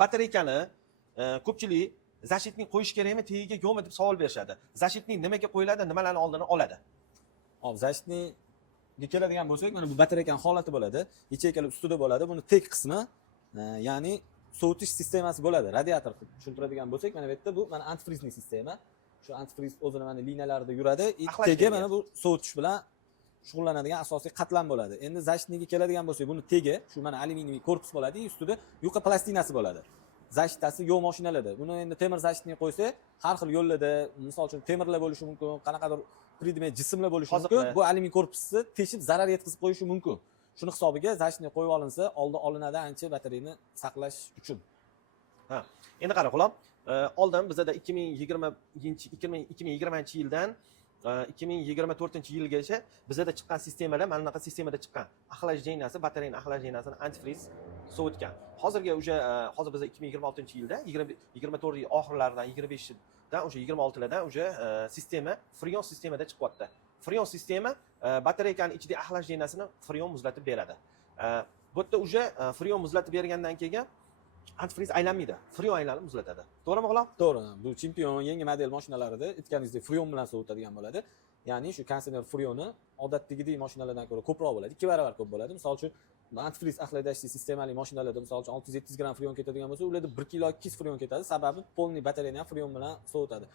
batareykani ko'pchilik zashitnik qo'yish kerakmi, tagiga yo'qmi deb savol berishadi. Zashitnik nimaga qo'yiladi, nimalarni oldini oladi? Hop, zashitnikga keladigan bo'lsak, mana bu batareykani holati bo'ladi. Yecheykalar ustida bo'ladi. Buni tek qismi, ya'ni sovutish sistemasi bo'ladi. Radiator tushuntiradigan bo'lsak, mana bu yerda bu mana antifrizning sistema. Shu antifriz o'zini mana liniyalarida yuradi. Tegi mana bu sovutish bilan shug'ullanadigan asosiy qatlam bo'ladi. Endi zashitniga keladigan bo'lsak, buni tegi shu mana alyuminiy korpus bo'ladi, ustida yuqa plastinasi bo'ladi. Zashitasi yo'q mashinalarda. Buni endi temir zashitnik qo'ysa, har xil yo'llarda, misol uchun temirlar bo'lishi mumkin, qanaqadir predmet jismlar bo'lishi mumkin. Bu alyumin korpusni teshib zarar yetkazib qo'yishi mumkin. Shuni hisobiga zashitnik qo'yib olinsa, oldi olinadi ancha batareyani saqlash uchun. Ha. Endi qara quloq, oldin bizda 2020-yildan 2024-yilgacha bizda chiqqan sistemalar mana bunaqa sistemada chiqqan. Axlajdeniyasi, batareyaning axlajdeniyasini antifriz sovutgan. Hozirgi hozir biz 2026-yilda 24 yil oxirlaridan 25dan o'sha 26lardan o'sha sistema freon sistemada chiqyapti. Freon sistema batareyaning ichidagi axlajdeniyasini freon muzlatib beradi. Bu yerda o'sha freon muzlatib bergandan keyin antifriz aylanmaydi. Freon aylanib muzlatadi. To'g'rimi quloq? To'g'ri. Bu Chimpion yangi model mashinalarida aytganingizdek freon bilan sovutadigan bo'ladi. Ya'ni shu kondisioner freoni odatdagidek mashinalardan ko'ra ko'proq bo'ladi. 2 barobar ko'p bo'ladi. Misol uchun antifriz axlatlash sistemali mashinalarda misol uchun 600-700 gram freon ketadigan bo'lsa, ularda 1 kilo 200 freon ketadi. Sababi polniy batareyani ham freon bilan sovutadi.